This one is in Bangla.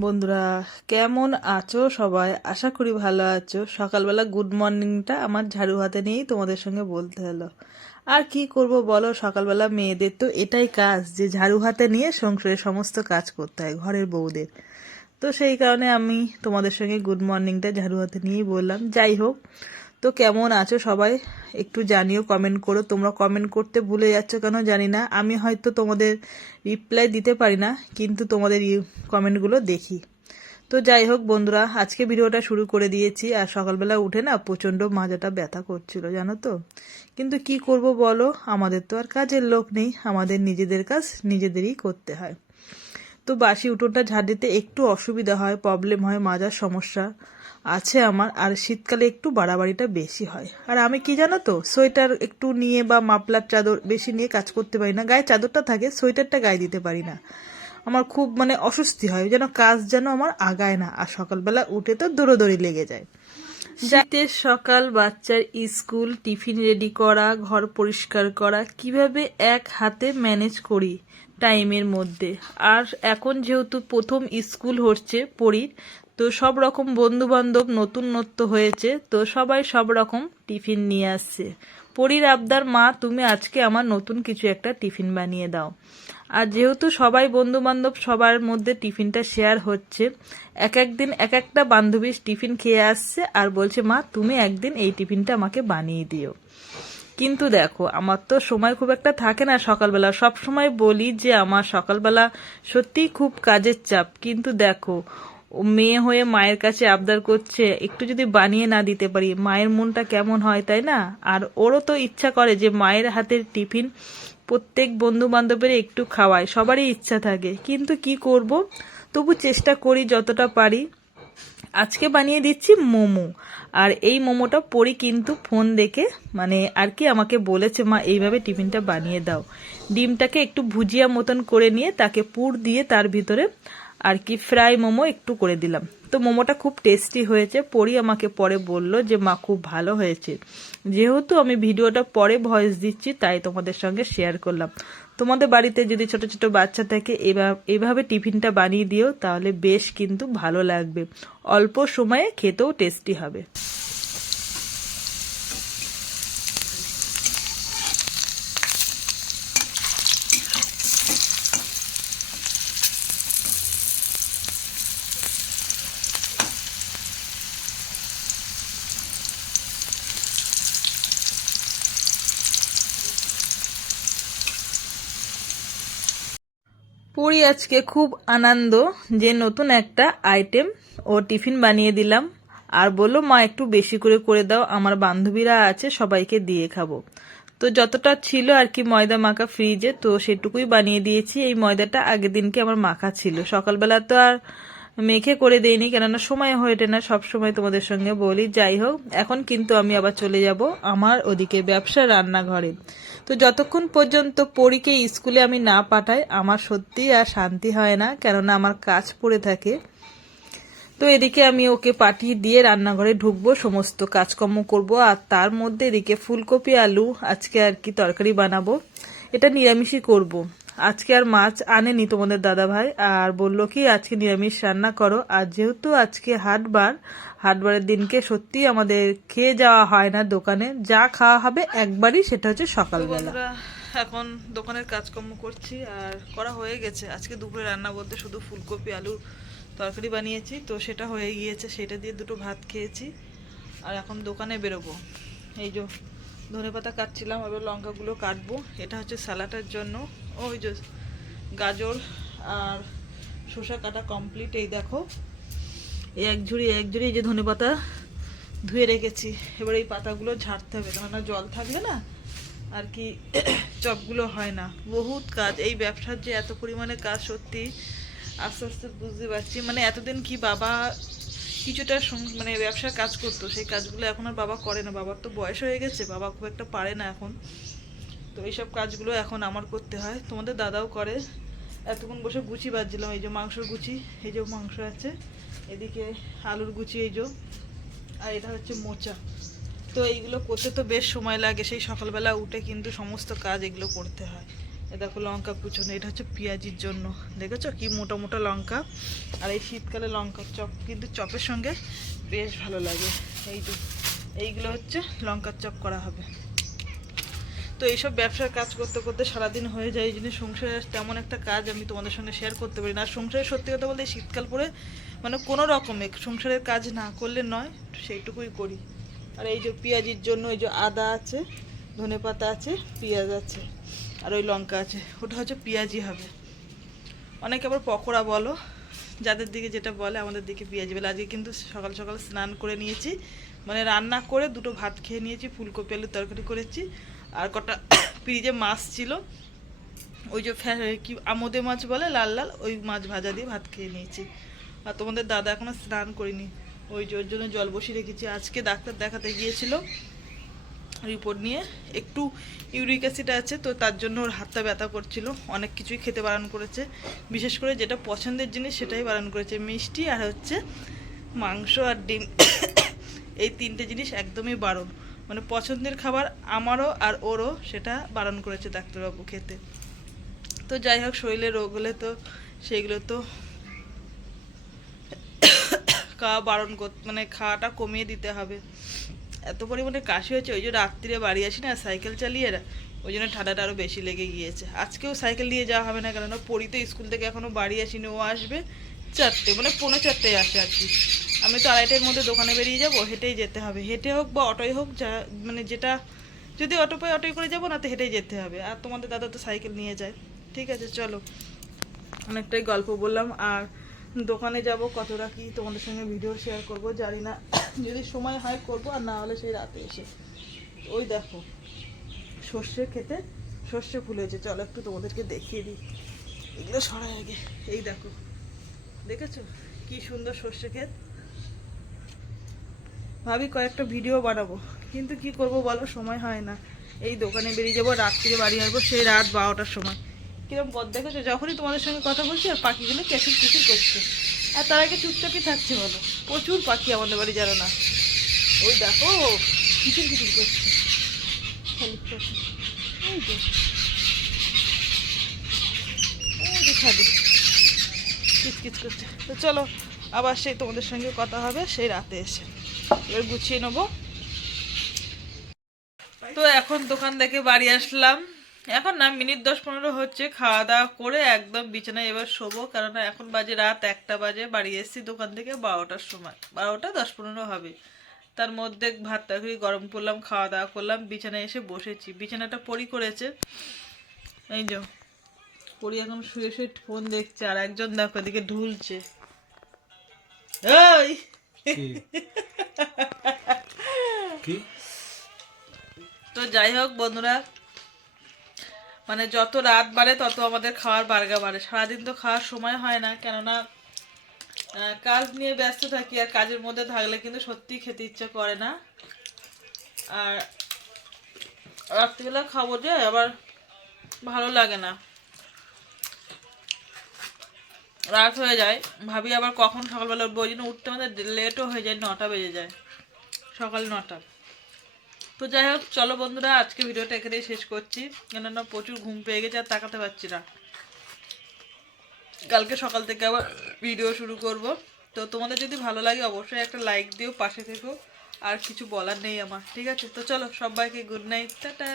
বন্ধুরা, কেমন আছো সবাই? আশা করি ভালো আছো। সকালবেলা গুড মর্নিংটা আমার ঝাড়ু হাতে নিয়েই তোমাদের সঙ্গে বলতে হলো। আর কি করব বলো, সকালবেলা মেয়েদের তো এটাই কাজ যে ঝাড়ু হাতে নিয়ে সংসারের সমস্ত কাজ করতে হয়, ঘরের বউদের। তো সেই কারণে আমি তোমাদের সঙ্গে গুড মর্নিংটা ঝাড়ু হাতে নিয়েই বললাম। যাই হোক তো কেমন আছো সবাই? একটু জানিও কমেন্ট করো। তোমরা কমেন্ট করতে ভুলে যাচ্ছ কেন জানি না। আমি হয়তো তোমাদের রিপ্লাই দিতে পারি না, কিন্তু তোমাদের কমেন্টগুলো দেখি। তো যাই হোক বন্ধুরা, আজকে ভিডিওটা শুরু করে দিয়েছি। আর সকালবেলা উঠে না প্রচণ্ড মাজাটা ব্যথা করছিল, জানো তো? কিন্তু কি করব বলো? আমাদের তো আর কাজের লোক নেই। আমাদের নিজেদের কাজ নিজেদেরই করতে হয়। তো বাসি উঠোনটা ঝাড় দিতে একটু অসুবিধা হয় প্রবলেম হয়, মাজার সমস্যা। আছে আমার, আর শীতকালে একটু বাড়াবাড়িটা বেশি হয়। আর আমি কি জানো তো, সোয়েটার একটু নিয়ে বা মাপলার চাদর বেশি নিয়ে কাজ করতে পারি না। গায়ে চাদরটা থাকে, সোয়েটারটা গায়ে দিতে পারি না। আমার খুব মানে অস্বস্তি হয়, যেন কাজ যেন আমার আগায় না, আর সকালবেলা উঠে তো দৌড়োদৌড়ি লেগে যায়। শীতের সকাল, বাচ্চার স্কুল, টিফিন রেডি করা, ঘর পরিষ্কার করা, কীভাবে এক হাতে ম্যানেজ করি টাইমের মধ্যে। আর এখন যেহেতু প্রথম স্কুল হচ্ছে পড়ির তো সব রকম বন্ধু বান্ধব নতুন নত্য হয়েছে, তো সবাই সব রকম টিফিন নিয়ে আসছে। পরীর আবদার, মা, তুমি আজকে আমার নতুন কিছু একটা টিফিন বানিয়ে দাও। আর যেহেতু সবাই বন্ধু বান্ধব সবার মধ্যে টিফিনটা শেয়ার হচ্ছে, এক একদিন এক একটা বান্ধবীর টিফিন খেয়ে আসছে আর বলছে, মা, তুমি একদিন এই টিফিনটা আমাকে বানিয়ে দিও। কিন্তু দেখো, আমার তো সময় খুব একটা থাকে না সকালবেলা। সব সময় বলি যে, আমার সকালবেলা সত্যিই খুব কাজের চাপ। কিন্তু দেখো মেয়ে হয়ে মায়ের কাছে আবদার করছে, একটু যদি বানিয়ে না দিতে পারি, মায়ের মনটা কেমন হয়, তাই না? আর ওরও তো ইচ্ছা করে যে মায়ের হাতের টিফিন প্রত্যেক বন্ধু বান্ধবের একটু খাওয়ায়, সবারই ইচ্ছা থাকে। কিন্তু কি করব? তবু চেষ্টা করি যতটা পারি। আজকে বানিয়ে দিচ্ছি মোমো। আর এই মোমোটা পরি কিন্তু ফোন দেখে মানে আর কি আমাকে বলেছে, মা, এইভাবে টিফিনটা বানিয়ে দাও। ডিমটাকে একটু ভুজিয়া মতন করে নিয়ে তাকে পুর দিয়ে তার ভিতরে আর কি, ফ্রাই মোমো একটু করে দিলাম। তো মোমোটা খুব টেস্টি হয়েছে। পরি আমাকে পরে বলল যে, মা, খুব ভালো হয়েছে। যেহেতু আমি ভিডিওটা পরে ভয়েস দিচ্ছি, তাই তোমাদের সঙ্গে শেয়ার করলাম। তোমাদের বাড়িতে যদি ছোট ছোট বাচ্চা থাকে এভাবে টিফিনটা বানিয়ে দিও, তাহলে বেশ কিন্তু ভালো লাগবে। অল্প সময়ে খেতেও টেস্টি হবে। পুরি আজকে খুব আনন্দ যে নতুন একটা আইটেম ও টিফিন বানিয়ে দিলাম। আর বলল মা, একটু বেশি করে করে দাও। আমার বান্ধবীরা আছে, সবাইকে দিয়ে খাব। তো যতটা ছিল আর কি ময়দা মাখা ফ্রিজে তো সেটুকুই বানিয়ে দিয়েছি। এই ময়দাটা আগের দিনকে আমার মাখা ছিল। সকালবেলা তো আর মেখে করে দেইনি, কেননা সময় হয়ে ওঠে না সবসময় তোমাদের সঙ্গে বলি। যাই হোক, এখন কিন্তু আমি আবার চলে যাব আমার ওদিকে ব্যবসা রান্নাঘরে। তো যতক্ষণ পর্যন্ত পরীকে স্কুলে আমি না পাঠাই, আমার সত্যি আর শান্তি হয় না, কেননা আমার কাজ পড়ে থাকে। তো এদিকে আমি ওকে পাঠিয়ে দিয়ে রান্নাঘরে ঢুকবো, সমস্ত কাজকর্ম করব, আর তার মধ্যে এদিকে ফুলকপি, আলু, আজকে আর কি তরকারি বানাবো। এটা নিরামিষই করব। আজকে আর মাছ আনেনি তোমাদের দাদা ভাই আর বলল কি, আজকে নিরামিষ রান্না করো। আর যেহেতু আজকে হাটবার, হাটবারের দিনকে সত্যি আমাদের খেয়ে যাওয়া হয় না দোকানে, যা খাওয়া হবে একবারই, সেটা হচ্ছে সকালবেলা। এখন দোকানের কাজকর্ম করছি, আর করা হয়ে গেছে। আজকে দুপুরে রান্না বলতে শুধু ফুলকপি আলুর তরকারি বানিয়েছি, তো সেটা হয়ে গিয়েছে। সেটা দিয়ে দুটো ভাত খেয়েছি, আর এখন দোকানে বেরোবো। এই যে ধনে পাতা কাটছিলাম, এবার লঙ্কাগুলো কাটবো। এটা হচ্ছে স্যালাডের জন্য। ওই যে গাজর আর শসা কাটা কমপ্লিট এই দেখো। এই এক ঝুড়ি এক ঝুড়ি যে ধনে পাতা ধুয়ে রেখেছি। এবার এই পাতাগুলো ঝাড়তে হবে, কেননা জল থাকলে না আর কি চপগুলো হয় না। বহুত কাজ। এই ব্যবসার যে এত পরিমাণে কাজ সত্যি আস্তে আস্তে বুঝতে পারছি। মানে এতদিন কি বাবা কিছুটা মানে ব্যবসার কাজ করতো, সেই কাজগুলো এখন আর বাবা করে না। বাবার তো বয়স হয়ে গেছে, বাবা খুব একটা পারে না এখন। তো এইসব কাজগুলো এখন আমার করতে হয়। তোমাদের দাদাও করে। এতক্ষণ বসে গুচি বাজছিলাম, এই যে মাংসর গুচি, এই যে মাংস আছে, এদিকে আলুর গুচি, এই যে। আর এটা হচ্ছে মোচা। তো এইগুলো করতে তো বেশ সময় লাগে, সেই সকালবেলা উঠে কিন্তু সমস্ত কাজ এগুলো করতে হয়। এ দেখো লঙ্কা কুচনো, এটা হচ্ছে পেঁয়াজির জন্য। দেখেছ? কি মোটা মোটা লঙ্কা। আর এই শীতকালে লঙ্কা চপ কিন্তু চপের সঙ্গে বেশ ভালো লাগে। এই যে, এইগুলো হচ্ছে লঙ্কার চপ করা হবে। তো এইসব ব্যবসার কাজ করতে করতে সারাদিন হয়ে যায়, এই জন্য সংসারে তেমন একটা কাজ আমি তোমাদের সঙ্গে শেয়ার করতে পারি না। আর সংসারে সত্যি কথা বলতে শীতকাল পরে মানে কোনো রকমে সংসারের কাজ না করলে নয় সেইটুকুই করি। আর এই যে পেঁয়াজির জন্য এই যে আদা আছে ধনে পাতা আছে, পেঁয়াজ আছে। আর ওই লঙ্কা আছে। ওটা হচ্ছে পেঁয়াজি হবে। অনেকে আবার পকোড়া বলো, যাদের দিকে যেটা বলে আমাদের দিকে পেঁয়াজি বলে। আজকে কিন্তু সকাল সকাল স্নান করে নিয়েছি। মানে রান্না করে দুটো ভাত খেয়ে নিয়েছি, ফুলকপি, আলুর তরকারি করেছি। আর কটা ফ্রিজে মাছ ছিল। ওই যে ফ্যা- কি আমোদে মাছ বলে, লাল লাল, ওই মাছ ভাজা দিয়ে ভাত খেয়ে নিয়েছি। আর তোমাদের দাদা এখনও স্নান করিনি। ওই জন্য জল বসিয়ে রেখেছি। আজকে ডাক্তার দেখাতে গিয়েছিল। রিপোর্ট নিয়ে। একটু ইউরিক অ্যাসিড আছে, তো তার জন্য ওর হাতটা ব্যথা করছিল। অনেক কিছুই খেতে বারণ করেছে। বিশেষ করে যেটা পছন্দের জিনিস সেটাই বারণ করেছে। মিষ্টি আর হচ্ছে মাংস আর ডিম। এই তিনটে জিনিস একদমই বারণ। মানে পছন্দের খাবার আমারও আর ওরও সেটা বারণ করেছে ডাক্তারবাবু খেতে। তো যাই হোক, শরীরে রোগ হলে তো সেইগুলো তো খাওয়া বারণ মানে খাওয়াটা কমিয়ে দিতে হবে। এত পরিমাণে কাশি হয়েছে, ওই জন্য রাত্রিরে বাড়ি আসি না সাইকেল চালিয়ে ওই জন্য ঠান্ডাটা আরও বেশি লেগে গিয়েছে। আজকেও সাইকেল নিয়ে যাওয়া হবে না, কেননা পড়ি তো স্কুল থেকে এখনও বাড়ি আসিনি, ও আসবে চারটে মানে পৌনে চারটেয় আসে আর কি। আমি তো আড়াইটের মধ্যে দোকানে বেরিয়ে যাব, হেঁটেই যেতে হবে। হেঁটে হোক বা অটোয় হোক, যা মানে যেটা, যদি অটো পাই অটোয় করে যাব, না তো হেঁটেই যেতে হবে। আর তোমাদের দাদা তো সাইকেল নিয়ে যায়। ঠিক আছে, চলো। অনেকটাই গল্প বললাম, আর দোকানে যাব, কতটা কি তোমাদের সঙ্গে ভিডিও শেয়ার করব জানি না। যদি সময় হয় করব, আর না হলে সেই রাতে এসে। ওই দেখো, সর্ষে খেতে সর্ষে ফুলেছে চলো একটু তোমাদেরকে দেখিয়ে দিই। এগুলো সরাই আগে। এই দেখো, দেখেছ? কি সুন্দর সর্ষে ক্ষেত। ভাবি কয়েকটা ভিডিও বানাবো। কিন্তু কি করব বলো, সময় হয় না। এই দোকানে বেরিয়ে যাব রাত্রিরে বাড়ি আসব, সেই রাত বারোটার সময়। কিরম পথ দেখেছ? যখনই তোমাদের সঙ্গে কথা বলছি, আর পাখিগুলো কেসির কিচির করছে। আর তার আগে চুপচাপই থাকছে বলো। প্রচুর পাখি আমাদের বাড়ি, জানো না? ওই দেখো, কিচির কিচির করছে। কিচকিচ করছে। তো চলো, আবার সেই তোমাদের সঙ্গে কথা হবে, সেই রাতে এসে। এবার গুছিয়ে নেব। তো এখন দোকান থেকে বাড়ি আসলাম। এখন না মিনিট দশ পনেরো হচ্ছে খাওয়া দাওয়া করে একদম বিছানায় এবার শোবো। কেননা এখন বাজে রাত একটা বাজে বাড়ি এসেছি দোকান থেকে বারোটার সময়। বারোটা দশ পনেরো হবে। তার মধ্যে ভাত তরকারি গরম করলাম খাওয়া দাওয়া করলাম বিছানায় এসে বসেছি। বিছানাটা পরি করেছে। এই যে পরি এখন শুয়ে শুয়ে ফোন দেখছে আর একজন দেখো এদিকে ঢুলছে। তো যাই হোক বন্ধুরা মানে যত রাত বাড়ে, তত আমাদের খাওয়ার বার্গা বাড়ে। সারাদিন তো খাওয়ার সময় হয় না, কেননা কাজ নিয়ে ব্যস্ত থাকি আর কাজের মধ্যে থাকলে কিন্তু সত্যিই খেতে ইচ্ছা করে না। আর রাত্রিবেলা খাব যে, আবার ভালো লাগে না। রাত হয়ে যায়, ভাবি আবার কখন সকালবেলা উঠবো, ওই জন্য উঠতে আমাদের লেটও হয়ে যায়, নটা বেজে যায়। সকাল নটা। তো যাই হোক, চলো বন্ধুরা, আজকে ভিডিওটা এখানেই শেষ করছি। কেননা প্রচুর ঘুম পেয়ে গেছে আর তাকাতে পারছি না। কালকে সকাল থেকে আবার ভিডিও শুরু করব। তো তোমাদের যদি ভালো লাগে, অবশ্যই একটা লাইক দিও, পাশে থেকো। আর কিছু বলার নেই আমার, ঠিক আছে? তো চলো, সবাইকে গুড নাইট টাটা।